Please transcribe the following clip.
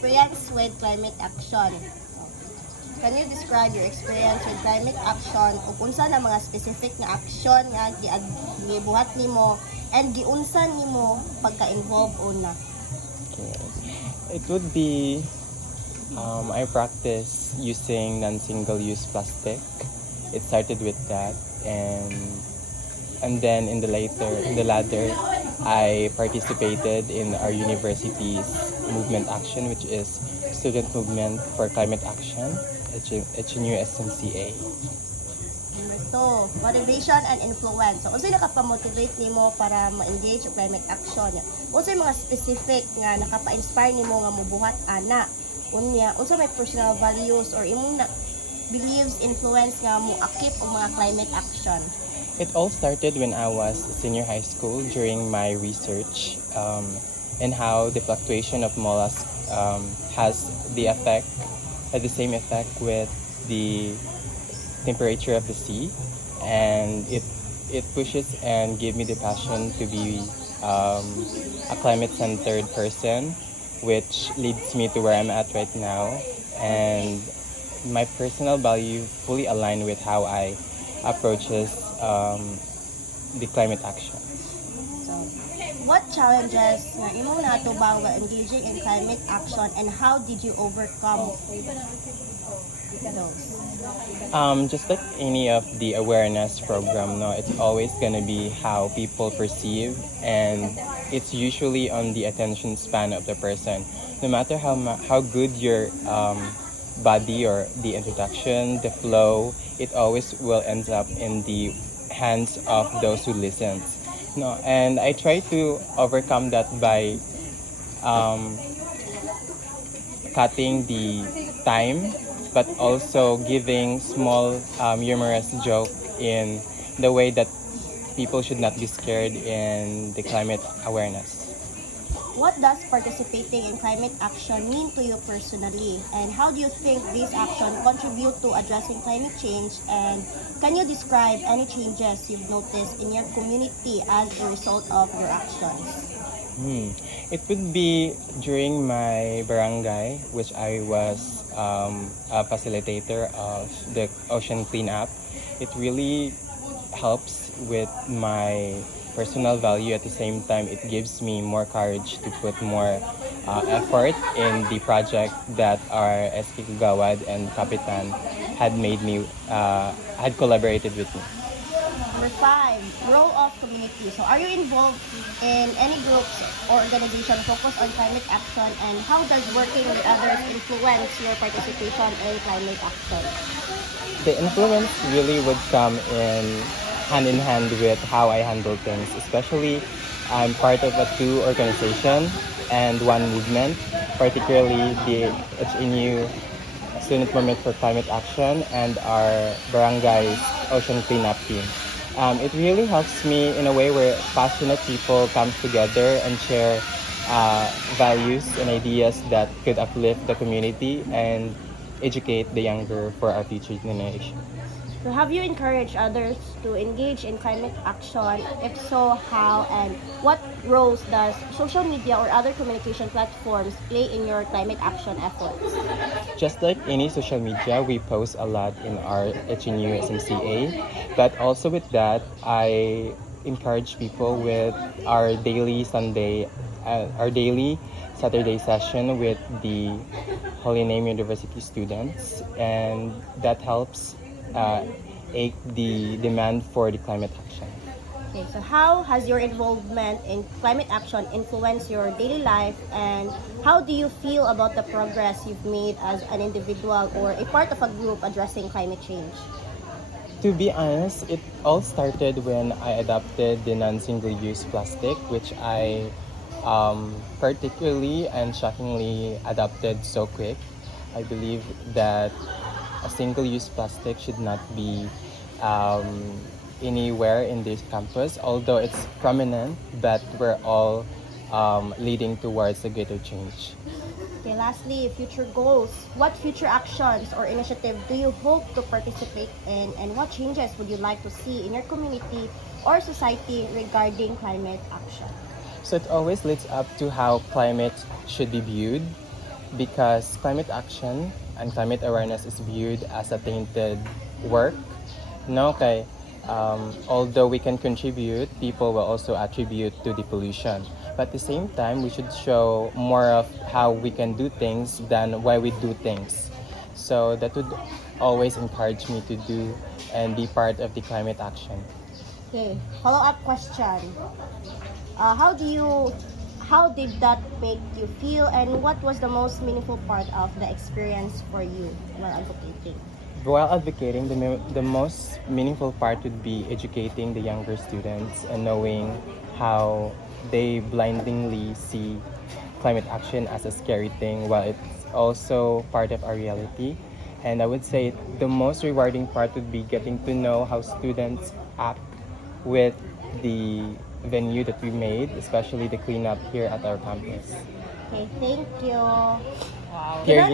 experience with climate action. Can you describe your experience with climate action ug unsa na mga specific nga action nga gibuhat nimo and giunsa nimo pagka-involve una? Okay. It would be I practice using non-single-use plastic. It started with that, and then in the ladder, I participated in our university's movement action, which is Student Movement for Climate Action. It's a new SMCA. So, motivation and influence. So, unsay nakapamotivate nimo para ma-engage sa climate action? Unsay mga specific nga nakapa-inspire nimo nga mobuhat ana? Unya, unsa may personal values or imong beliefs influence nga mo akip og mga climate action? It all started when I was senior high school during my research and how the fluctuation of mollusks has the same effect with the temperature of the sea, and it pushes and gave me the passion to be a climate-centered person, which leads me to where I'm at right now, and my personal value fully align with how I approaches the climate action. So, what challenges nga imong natubang while engaging in climate action and how did you overcome those? Just like any of the awareness program, no, it's always gonna be how people perceive, and it's usually on the attention span of the person. No matter how good your body or the introduction, the flow, it always will end up in the hands of those who listens. No, and I try to overcome that by cutting the time, but also giving small humorous joke in the way that people should not be scared in the climate awareness. What does participating in climate action mean to you personally? And how do you think these actions contribute to addressing climate change? And can you describe any changes you've noticed in your community as a result of your actions? It would be during my barangay, which I was a facilitator of the ocean cleanup. It really helps with my personal value. At the same time, it gives me more courage to put more effort in the project that our SK Kagawad and Kapitan had collaborated with me. Number 5, role of community. So are you involved in any groups or organization focused on climate action, and how does working with others influence your participation in climate action? The influence really would come in hand with how I handle things. Especially, I'm part of a 2 organization and 1 movement, particularly the HNU Student Movement for Climate Action and our barangay's ocean cleanup team. It really helps me in a way where passionate people come together and share values and ideas that could uplift the community and educate the younger for our future generation. So have you encouraged others to engage in climate action? If so, how, and what roles does social media or other communication platforms play in your climate action efforts? Just like any social media, we post a lot in our HNU SMCA, but also with that, I encourage people with our daily Saturday session with the Holy Name University students, and that helps aid the demand for the climate action. Okay, so how has your involvement in climate action influenced your daily life, and how do you feel about the progress you've made as an individual or a part of a group addressing climate change? To be honest, it all started when I adopted the non-single-use plastic, which I particularly and shockingly adopted so quick. I believe that a single-use plastic should not be anywhere in this campus, although it's prominent, but we're all leading towards a greater change. Okay, lastly, future goals. What future actions or initiative do you hope to participate in, and what changes would you like to see in your community or society regarding climate action? So it always leads up to how climate should be viewed. because climate action and climate awareness is viewed as a tainted work. No, okay. Although we can contribute, people will also attribute to the pollution. But at the same time, we should show more of how we can do things than why we do things. So that would always encourage me to do and be part of the climate action. Okay, follow-up question. How did that make you feel, and what was the most meaningful part of the experience for you while advocating? While advocating, the most meaningful part would be educating the younger students and knowing how they blindingly see climate action as a scary thing while it's also part of our reality. And I would say the most rewarding part would be getting to know how students act with the venue that we made, especially the cleanup here at our campus. Okay, thank you. Here,